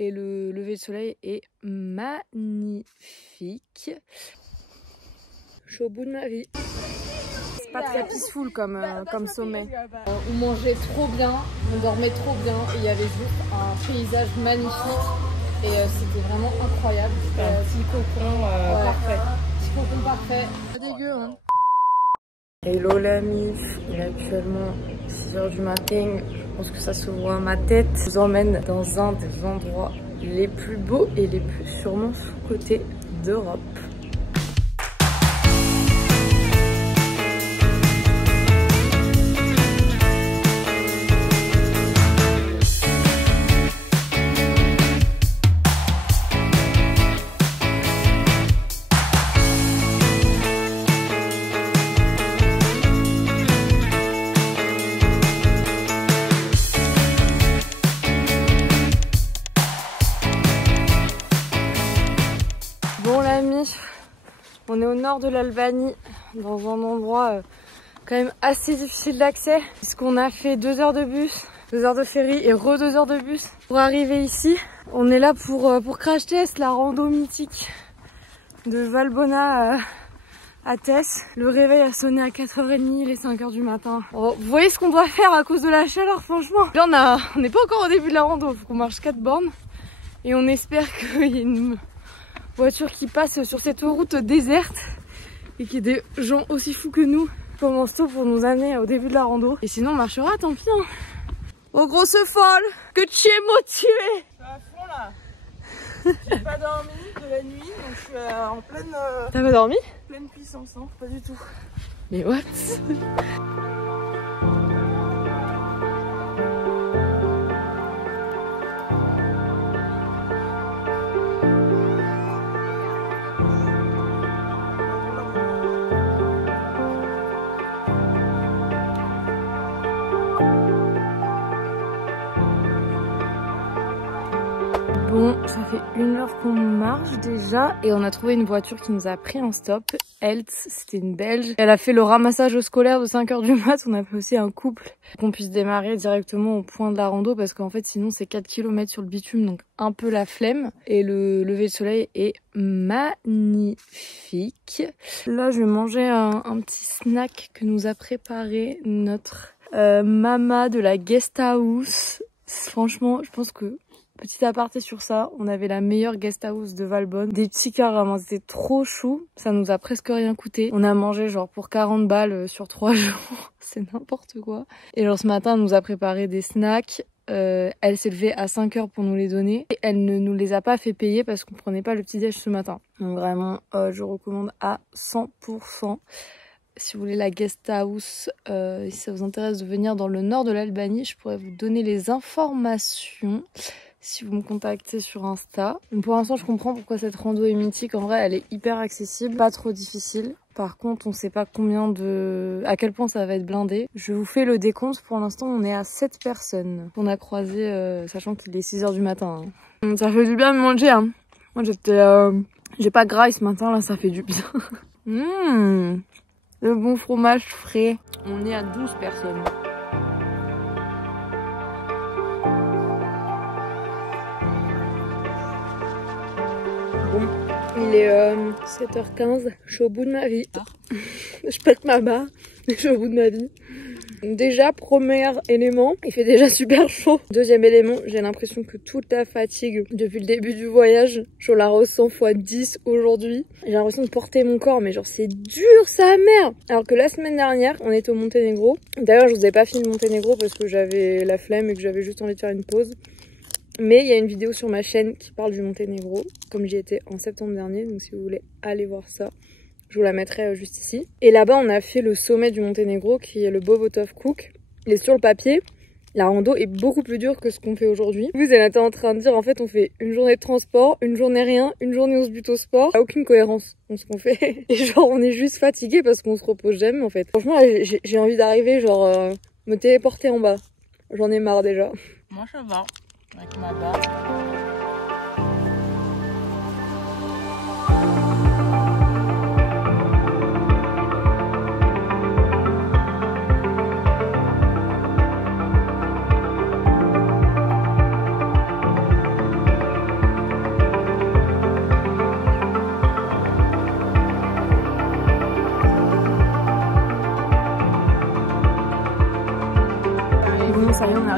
et le lever de soleil est magnifique. Je suis au bout de ma vie. C'est pas très peaceful comme sommet. On mangeait trop bien, on dormait trop bien et il y avait juste un paysage magnifique et c'était vraiment incroyable. Petit cocon parfait. Petit cocon parfait. Pas dégueu hein. Hello la mif, il est actuellement 6 h du matin. Je pense que ça se voit à ma tête. Je vous emmène dans un des endroits les plus beaux et les plus sûrement sous-cotés d'Europe. Bon l'ami, on est au nord de l'Albanie, dans un endroit quand même assez difficile d'accès, puisqu'on a fait 2 heures de bus, 2 heures de ferry et 2 heures de bus pour arriver ici. On est là pour crash test la rando mythique de Valbona à Tess. Le réveil a sonné à 4h30, il est 5 h du matin. Oh, vous voyez ce qu'on doit faire à cause de la chaleur, franchement. Là on n'est pas encore au début de la rando, faut qu'on marche 4 bornes et on espère qu'il y ait une voiture qui passe sur cette route déserte et qu'il y ait des gens aussi fous que nous commencent tôt pour nous amener au début de la rando. Et sinon on marchera, tant pis hein. Oh grosse folle, que tu es motivée. Je suis à fond là. J'ai pas dormi de la nuit, donc je suis en pleine... T'as pas dormi? Pleine puissance, non? Pas du tout. Mais what? Bon, ça fait 1 heure qu'on marche déjà et on a trouvé une voiture qui nous a pris en stop. Eltz, c'était une Belge. Elle a fait le ramassage scolaire de 5 h du mat. On a fait aussi un couple pour qu'on puisse démarrer directement au point de la rando parce qu'en fait sinon c'est 4 km sur le bitume, donc un peu la flemme. Et le lever de soleil est magnifique. Là je vais manger un petit snack que nous a préparé notre mama de la guest house. Franchement je pense que... Petit aparté sur ça, on avait la meilleure guest house de Valbonne. Des petits cars, vraiment, c'était trop chou. Ça nous a presque rien coûté. On a mangé genre pour 40 balles sur 3 jours. C'est n'importe quoi. Et genre ce matin, elle nous a préparé des snacks. Elle s'est levée à 5 h pour nous les donner. Et elle ne nous les a pas fait payer parce qu'on prenait pas le petit déj ce matin. Donc vraiment, je recommande à 100%. Si vous voulez la guest house, si ça vous intéresse de venir dans le nord de l'Albanie, je pourrais vous donner les informations. Si vous me contactez sur Insta. Donc pour l'instant je comprends pourquoi cette rando est mythique. En vrai elle est hyper accessible, pas trop difficile. Par contre on sait pas à quel point ça va être blindé. Je vous fais le décompte. Pour l'instant on est à 7 personnes qu'on a croisé, sachant qu'il est 6 h du matin hein. Ça fait du bien de manger hein. Moi j'ai pas graille ce matin là, ça fait du bien. Le bon fromage frais. On est à 12 personnes. Bon, il est 7 h 15, je suis au bout de ma vie. Je pète ma barre, mais je suis au bout de ma vie. Déjà, premier élément, il fait déjà super chaud. Deuxième élément, j'ai l'impression que toute la fatigue depuis le début du voyage, je la ressens x10 aujourd'hui. J'ai l'impression de porter mon corps, mais genre c'est dur sa mère. Alors que la semaine dernière, on était au Monténégro. D'ailleurs, je vous ai pas filmé le Monténégro parce que j'avais la flemme et que j'avais juste envie de faire une pause. Mais il y a une vidéo sur ma chaîne qui parle du Monténégro, comme j'y étais en septembre dernier, donc si vous voulez aller voir ça, je vous la mettrai juste ici. Et là-bas, on a fait le sommet du Monténégro, qui est le Bobotov Kuk. Et sur le papier, la rando est beaucoup plus dure que ce qu'on fait aujourd'hui. Vous, elle était en train de dire, en fait, on fait une journée de transport, une journée rien, une journée on se bute au sport. Il n'y a aucune cohérence dans ce qu'on fait. Et genre, on est juste fatigué parce qu'on se repose jamais, en fait. Franchement, j'ai envie d'arriver, genre, me téléporter en bas. J'en ai marre déjà. Moi, ça va. Avec ma barre.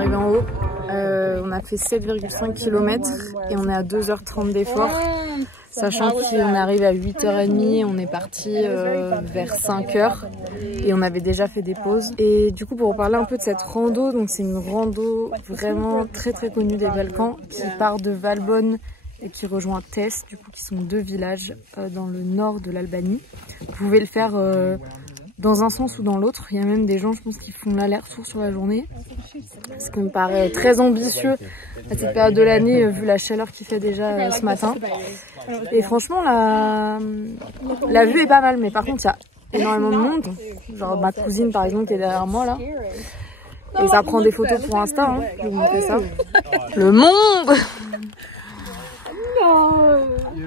arrivé en haut. On a fait 7,5 km et on est à 2h30 d'effort. Sachant qu'on est arrivé à 8h30, on est parti vers 5h et on avait déjà fait des pauses. Et du coup, pour vous parler un peu de cette rando, donc c'est une rando vraiment très connue des Balkans qui part de Valbonne et qui rejoint Tès, du coup qui sont 2 villages dans le nord de l'Albanie. Vous pouvez le faire dans un sens ou dans l'autre. Il y a même des gens, je pense, qui font l'aller-retour sur la journée. Ce qui me paraît très ambitieux à cette période de l'année, vu la chaleur qu'il fait déjà ce matin. Et franchement, la vue est pas mal, mais par contre, il y a énormément de monde. Genre ma cousine, par exemple, qui est derrière moi, là. Et ça prend des photos pour Insta, hein. Je vais vous montrer ça. Le monde!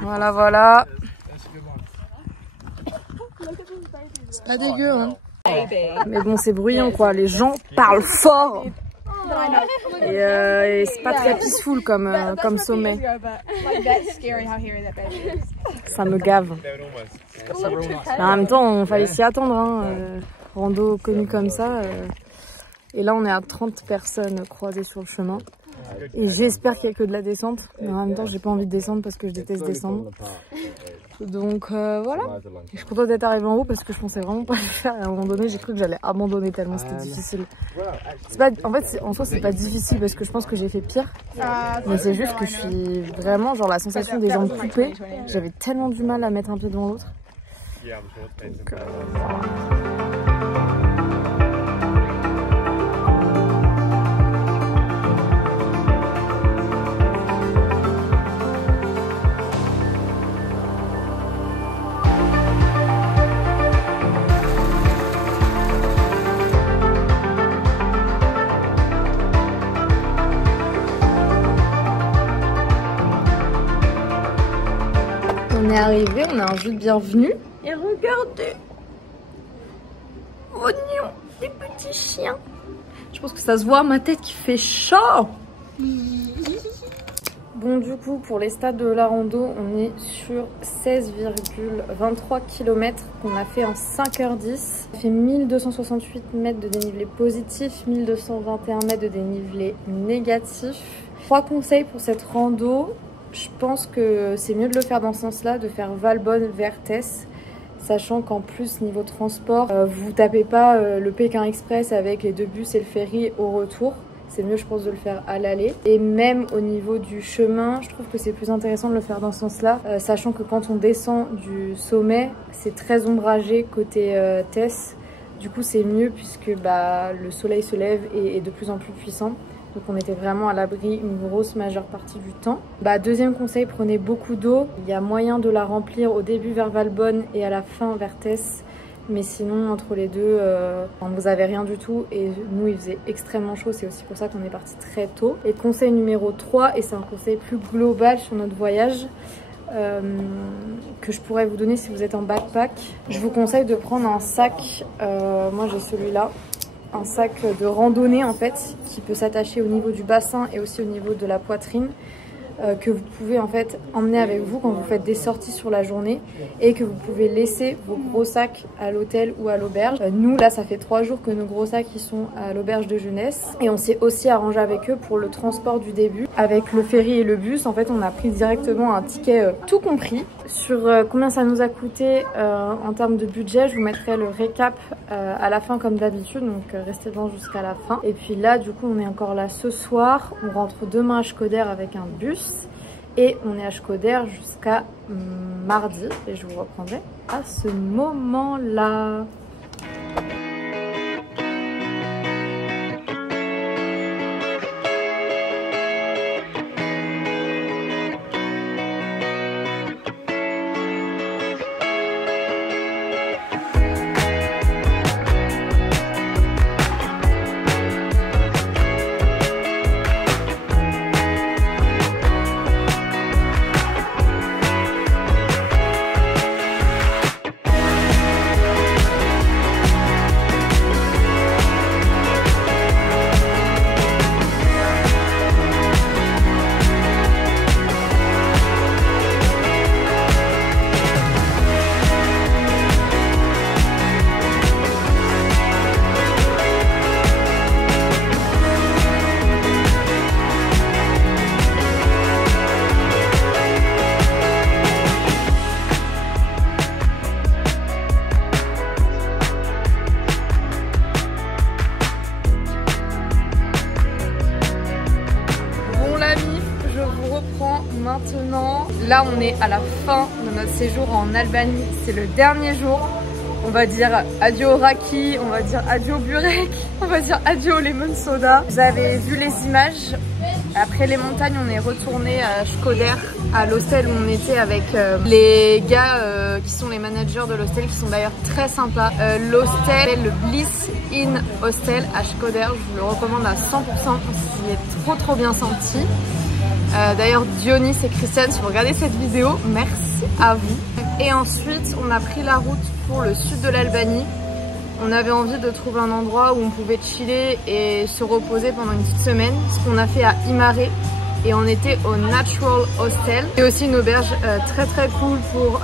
Voilà, voilà. C'est pas dégueu, hein. Mais bon, c'est bruyant, quoi. Les gens parlent fort. Et c'est pas très peaceful comme sommet. Ça me gave. Mais en même temps, il fallait s'y attendre, hein. Rando connu comme ça. Et là, on est à 30 personnes croisées sur le chemin. Et j'espère qu'il n'y a que de la descente. Mais en même temps, j'ai pas envie de descendre parce que je déteste descendre. Donc voilà. Je suis contente d'être arrivée en haut parce que je pensais vraiment pas le faire. À un moment donné, j'ai cru que j'allais abandonner tellement c'était difficile. Pas, en fait, en soi, c'est pas difficile parce que je pense que j'ai fait pire. Mais c'est juste que je suis vraiment, genre, la sensation des jambes coupées. J'avais tellement du mal à mettre un pied devant l'autre. Donc, on est arrivé, on a un jeu de bienvenue. Et regardez, oignon, des petits chiens. Je pense que ça se voit à ma tête qui fait chaud. Bon, du coup, pour les stades de la rando, on est sur 16,23 km qu'on a fait en 5h10. Ça fait 1268 mètres de dénivelé positif, 1221 mètres de dénivelé négatif. 3 conseils pour cette rando. Je pense que c'est mieux de le faire dans ce sens-là, de faire Valbonne vers Tès, sachant qu'en plus, niveau transport, vous tapez pas le Pékin Express avec les 2 bus et le ferry au retour. C'est mieux, je pense, de le faire à l'aller. Et même au niveau du chemin, je trouve que c'est plus intéressant de le faire dans ce sens-là, sachant que quand on descend du sommet, c'est très ombragé côté Tès. Du coup, c'est mieux puisque le soleil se lève et est de plus en plus puissant. Donc on était vraiment à l'abri une grosse majeure partie du temps. Deuxième conseil, prenez beaucoup d'eau. Il y a moyen de la remplir au début vers Valbonne et à la fin vers Tès. Mais sinon, entre les deux, vous avez rien du tout. Et nous, il faisait extrêmement chaud. C'est aussi pour ça qu'on est parti très tôt. Et conseil numéro 3, et c'est un conseil plus global sur notre voyage, que je pourrais vous donner si vous êtes en backpack. Je vous conseille de prendre un sac. Moi, j'ai celui-là. Un sac de randonnée en fait qui peut s'attacher au niveau du bassin et aussi au niveau de la poitrine, que vous pouvez en fait emmener avec vous quand vous faites des sorties sur la journée et que vous pouvez laisser vos gros sacs à l'hôtel ou à l'auberge. Nous là ça fait 3 jours que nos gros sacs ils sont à l'auberge de jeunesse et on s'est aussi arrangé avec eux pour le transport du début. Avec le ferry et le bus en fait on a pris directement un ticket tout compris. Sur combien ça nous a coûté en termes de budget, je vous mettrai le récap à la fin comme d'habitude, donc restez devant jusqu'à la fin. Et puis là du coup on est encore là ce soir, on rentre demain à Shkoder avec un bus et on est à Shkoder jusqu'à mardi et je vous reprendrai à ce moment là. reprend maintenant. Là on est à la fin de notre séjour en Albanie, c'est le dernier jour. On va dire adieu au raki, on va dire adieu au burek, on va dire adieu au lemon soda. Vous avez vu les images. Après les montagnes, on est retourné à Shkoder, à l'hostel où on était avec les gars qui sont les managers de l'hostel, qui sont d'ailleurs très sympas. L'hostel, le Bliss Inn Hostel à Shkoder, je vous le recommande à 100%, il est trop bien senti. D'ailleurs Dionis et Christiane, si vous regardez cette vidéo, merci à vous. Et ensuite on a pris la route pour le sud de l'Albanie. On avait envie de trouver un endroit où on pouvait chiller et se reposer pendant une petite semaine, ce qu'on a fait à Imare, et on était au Natural Hostel. C'est aussi une auberge très cool pour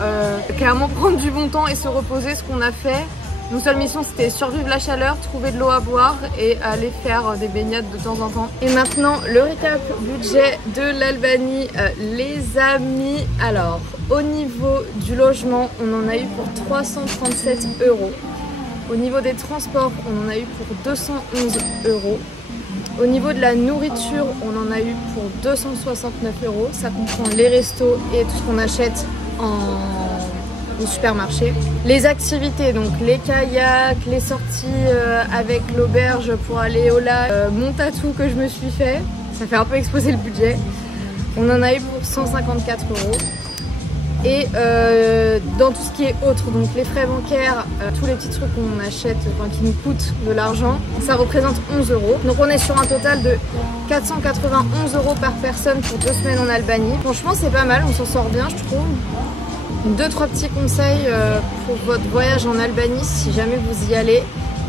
carrément prendre du bon temps et se reposer. Ce qu'on a fait, nos seules missions, c'était survivre la chaleur, trouver de l'eau à boire et aller faire des baignades de temps en temps. Et maintenant le récap budget de l'Albanie, les amis. Alors au niveau du logement, on en a eu pour 337 €. Au niveau des transports, on en a eu pour 211 €. Au niveau de la nourriture, on en a eu pour 269 €. Ça comprend les restos et tout ce qu'on achète au supermarché. Les activités, donc les kayaks, les sorties avec l'auberge pour aller au lac, mon tatou que je me suis fait, ça fait un peu exploser le budget. On en a eu pour 154 €. Et dans tout ce qui est autre, donc les frais bancaires, tous les petits trucs qu'on achète, qui nous coûtent de l'argent, ça représente 11 €. Donc on est sur un total de 491 € par personne pour 2 semaines en Albanie. Franchement c'est pas mal, on s'en sort bien je trouve. 2-3 petits conseils pour votre voyage en Albanie si jamais vous y allez.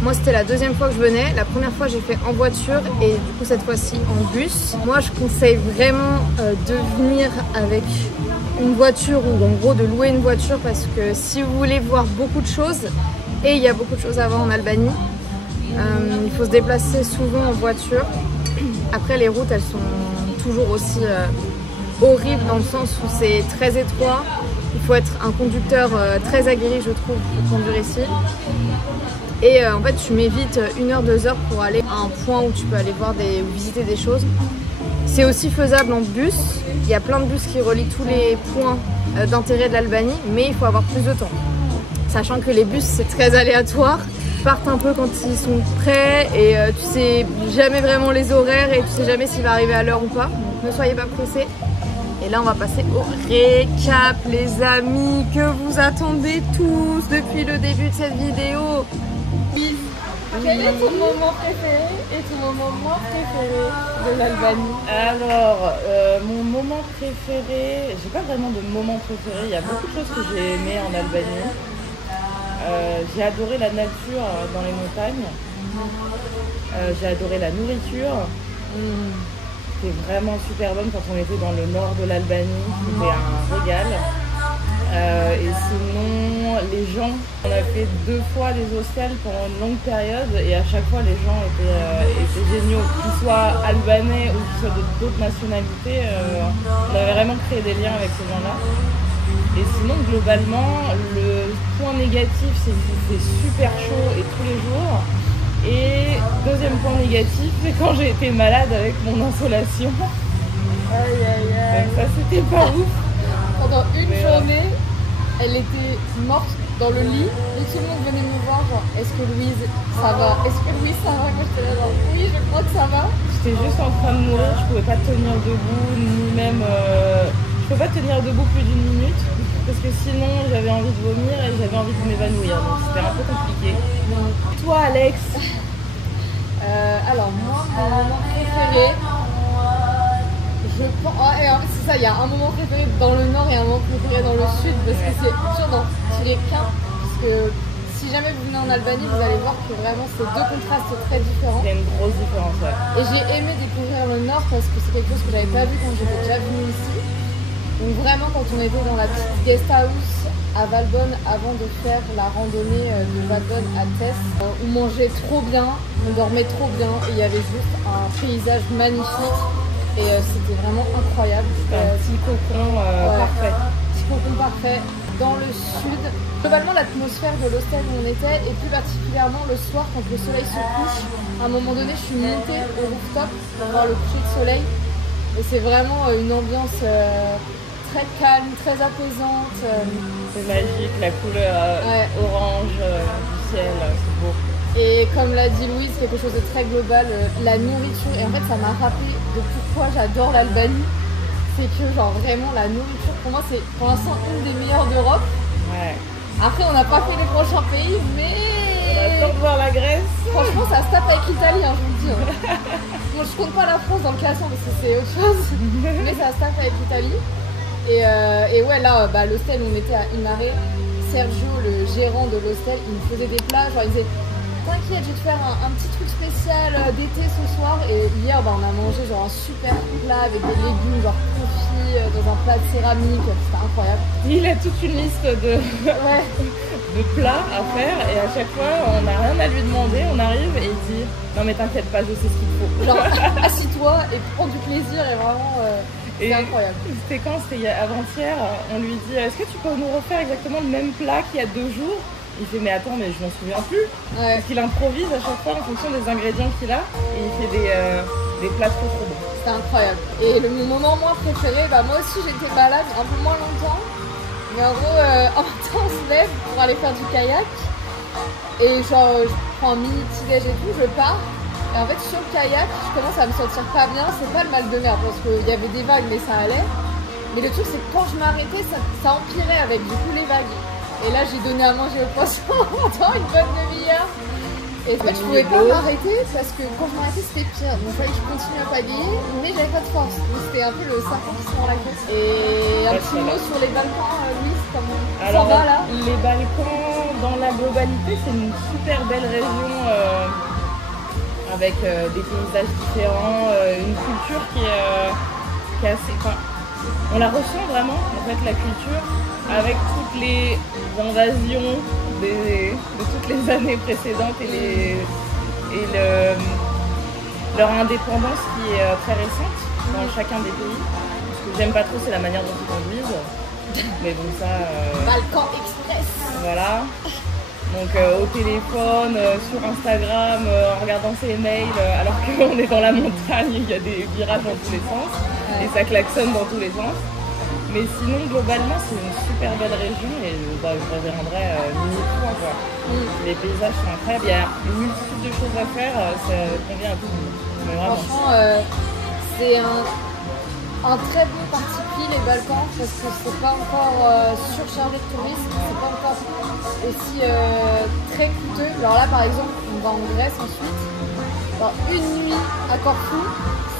Moi c'était la deuxième fois que je venais, la première fois j'ai fait en voiture et du coup cette fois-ci en bus. Moi je conseille vraiment de venir avec une voiture ou en gros de louer une voiture parce que si vous voulez voir beaucoup de choses, et il y a beaucoup de choses à voir en Albanie, il faut se déplacer souvent en voiture. Après les routes elles sont toujours aussi horribles dans le sens où c'est très étroit. Il faut être un conducteur très aguerri je trouve pour conduire ici. Et en fait tu mets vite 1 heure, 2 heures pour aller à un point où tu peux aller voir ou visiter des choses. C'est aussi faisable en bus, il y a plein de bus qui relient tous les points d'intérêt de l'Albanie, mais il faut avoir plus de temps. Sachant que les bus c'est très aléatoire, ils partent un peu quand ils sont prêts et tu sais jamais vraiment les horaires et tu sais jamais s'il va arriver à l'heure ou pas, donc ne soyez pas pressés. Et là on va passer au récap les amis, que vous attendez tous depuis le début de cette vidéo. Oui. Quel est ton moment préféré et ton moment moins préféré de l'Albanie? Alors, mon moment préféré, j'ai pas vraiment de moment préféré, il y a beaucoup de choses que j'ai aimées en Albanie. J'ai adoré la nature dans les montagnes, j'ai adoré la nourriture, c'était vraiment super bonne quand on était dans le nord de l'Albanie, c'était un régal. Et sinon les gens, on a fait 2 fois des hostels pendant une longue période et à chaque fois les gens étaient géniaux, qu'ils soient albanais ou qu'ils soient d'autres nationalités, on avait vraiment créé des liens avec ces gens-là. Et sinon globalement le point négatif c'est qu'il fait super chaud et tous les jours. Et deuxième point négatif c'est quand j'ai été malade avec mon insolation. Aïe aïe aïe. Donc ça c'était pas ouf. Pendant une journée, elle était morte dans le lit et tout le monde venait me voir genre est-ce que Louise ça va? Est-ce que Louise ça va? Moi j'étais là genre oui je crois que ça va. J'étais juste en train de mourir, je pouvais pas tenir debout ni même je pouvais pas tenir debout plus d'1 minute parce que sinon j'avais envie de vomir et j'avais envie de m'évanouir donc c'était un peu compliqué. Toi Alex? Alors moi mon moment préféré, je pense, c'est ça, il y a un moment préféré dans le nord et un moment préféré dans le sud parce que c'est dur d'en tirer qu'un parce que si jamais vous venez en Albanie vous allez voir que vraiment c'est 2 contrastes très différents. Il y a une grosse différence ouais. Et j'ai aimé découvrir le nord parce que c'est quelque chose que j'avais pas vu quand j'étais déjà venue ici. Donc vraiment quand on était dans la petite guest house à Valbonne avant de faire la randonnée de Valbonne à Tess, on mangeait trop bien, on dormait trop bien et il y avait juste un paysage magnifique. Et c'était vraiment incroyable. C'était un petit cocon parfait. Petit cocon parfait dans le sud. Globalement, l'atmosphère de l'hostel où on était, et plus particulièrement le soir quand le soleil se couche, à un moment donné, je suis montée au rooftop pour voir le coucher de soleil. Et c'est vraiment une ambiance très calme, très apaisante. C'est magique, la couleur orange du ciel, c'est beau. Et comme l'a dit Louise, quelque chose de très global, la nourriture. Et en fait, ça m'a rappelé de pourquoi j'adore l'Albanie. C'est que genre vraiment la nourriture, pour moi, c'est pour l'instant une des meilleures d'Europe. Ouais. Après, on n'a pas fait les prochains pays, mais... On attend de voir la Grèce. Franchement, ça se tape avec l'Italie, hein, je vous le dis. Bon, je compte pas la France dans le classement parce que c'est autre chose. Mais ça se tape avec l'Italie. Et ouais, là, l'hostel où on était à Imare, Sergio, le gérant de l'hostel, il me faisait des plats. Genre, il disait... T'inquiète, je vais te faire un petit truc spécial d'été ce soir. Et hier, on a mangé genre un super plat avec des légumes, genre confits dans un plat de céramique. C'était incroyable. Il a toute une liste de plats à faire. Et à chaque fois, on n'a rien à lui demander. On arrive et il dit non mais t'inquiète pas, je sais ce qu'il faut. Genre assis-toi et prends du plaisir. Et vraiment, c'est incroyable. C'était quand? C'était avant-hier. On lui dit est-ce que tu peux nous refaire exactement le même plat qu'il y a 2 jours? Il fait mais attends, mais je m'en souviens plus. Parce qu'il improvise à chaque fois en fonction des ingrédients qu'il a. Et il fait des plats trop bons. C'était incroyable. Et mon moment moins préféré, moi aussi j'étais malade un peu moins longtemps. Mais en gros, en même temps on se lève pour aller faire du kayak. Et genre je prends un mini petit-déj et tout, je pars. Et en fait sur le kayak, je commence à me sentir pas bien. C'est pas le mal de mer parce qu'il y avait des vagues mais ça allait. Mais le truc c'est que quand je m'arrêtais, ça empirait avec du coup les vagues. Et là, j'ai donné à manger au poisson pendant une bonne demi-heure. Et en fait, je pouvais pas m'arrêter parce que quand je m'arrêtais, c'était pire. Donc, il fallait que je continue à pagayer, mais j'avais pas de force. Donc, c'était un peu le serpent qui se mord la queue. Et un petit mot sur les Balkans, Louise, comment ça va là? Les Balkans, dans la globalité, c'est une super belle région avec des paysages différents, une culture qui est assez... on la ressent vraiment, en fait, la culture, avec toutes les invasions de toutes les années précédentes et leur indépendance qui est très récente dans chacun des pays. Ce que j'aime pas trop, c'est la manière dont ils conduisent. Mais bon, ça... Balkan Express. Voilà. Donc au téléphone, sur Instagram, en regardant ses mails, alors qu'on est dans la montagne, il y a des virages dans tous les sens. Et ça klaxonne dans tous les sens. Mais sinon, globalement, c'est une super belle région et je reviendrai 1000 fois. Quoi. Les paysages sont incroyables, il y a une multitude de choses à faire, ça convient à tout le monde. Mais vraiment. Franchement, c'est un très bon parti pris, les Balkans, parce que c'est pas encore surchargé de touristes, c'est pas encore aussi très coûteux. Alors là, par exemple, on va en Grèce ensuite. Alors, une nuit à Corfou,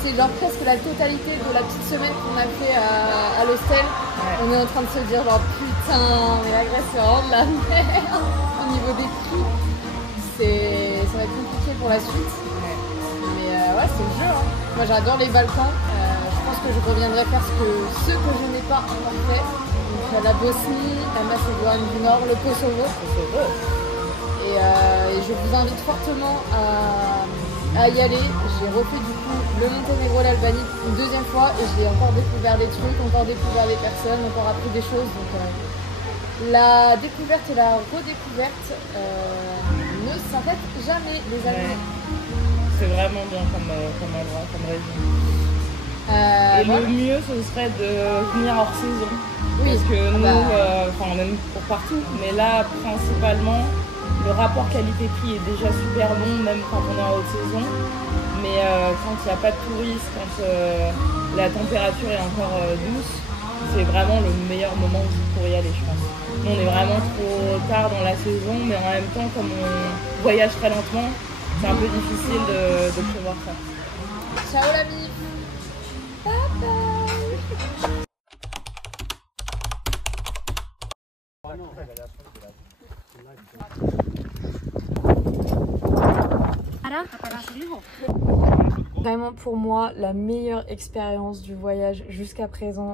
c'est genre presque la totalité de la petite semaine qu'on a fait à l'hostel. On est en train de se dire genre putain, mais la Grèce c'est vraiment de la merde au niveau des prix. Ça va être compliqué pour la suite. Mais ouais, c'est le jeu. Hein. Moi j'adore les Balkans. Je pense que je reviendrai faire ceux que je n'ai pas encore fait. Donc la Bosnie, la Macédoine du Nord, le Kosovo. Et je vous invite fortement à y aller. J'ai refait du coup le Monténégro, l'Albanie une deuxième fois et j'ai encore découvert des trucs, encore découvert des personnes, encore appris des choses. Donc la découverte et la redécouverte ne s'arrêtent jamais, les amis. C'est vraiment bien comme endroit, comme région. Et le mieux, ce serait de venir hors saison. Oui. Parce que nous, on aime pour partout, mais là, principalement, le rapport qualité-prix est déjà super bon, même quand on est en haute saison. Mais quand il n'y a pas de touristes, quand la température est encore douce, c'est vraiment le meilleur moment pour y aller, je pense. Nous, on est vraiment trop tard dans la saison, mais en même temps, comme on voyage très lentement, c'est un peu difficile de prévoir ça. Ciao la mif. Bye bye. Vraiment pour moi la meilleure expérience du voyage jusqu'à présent.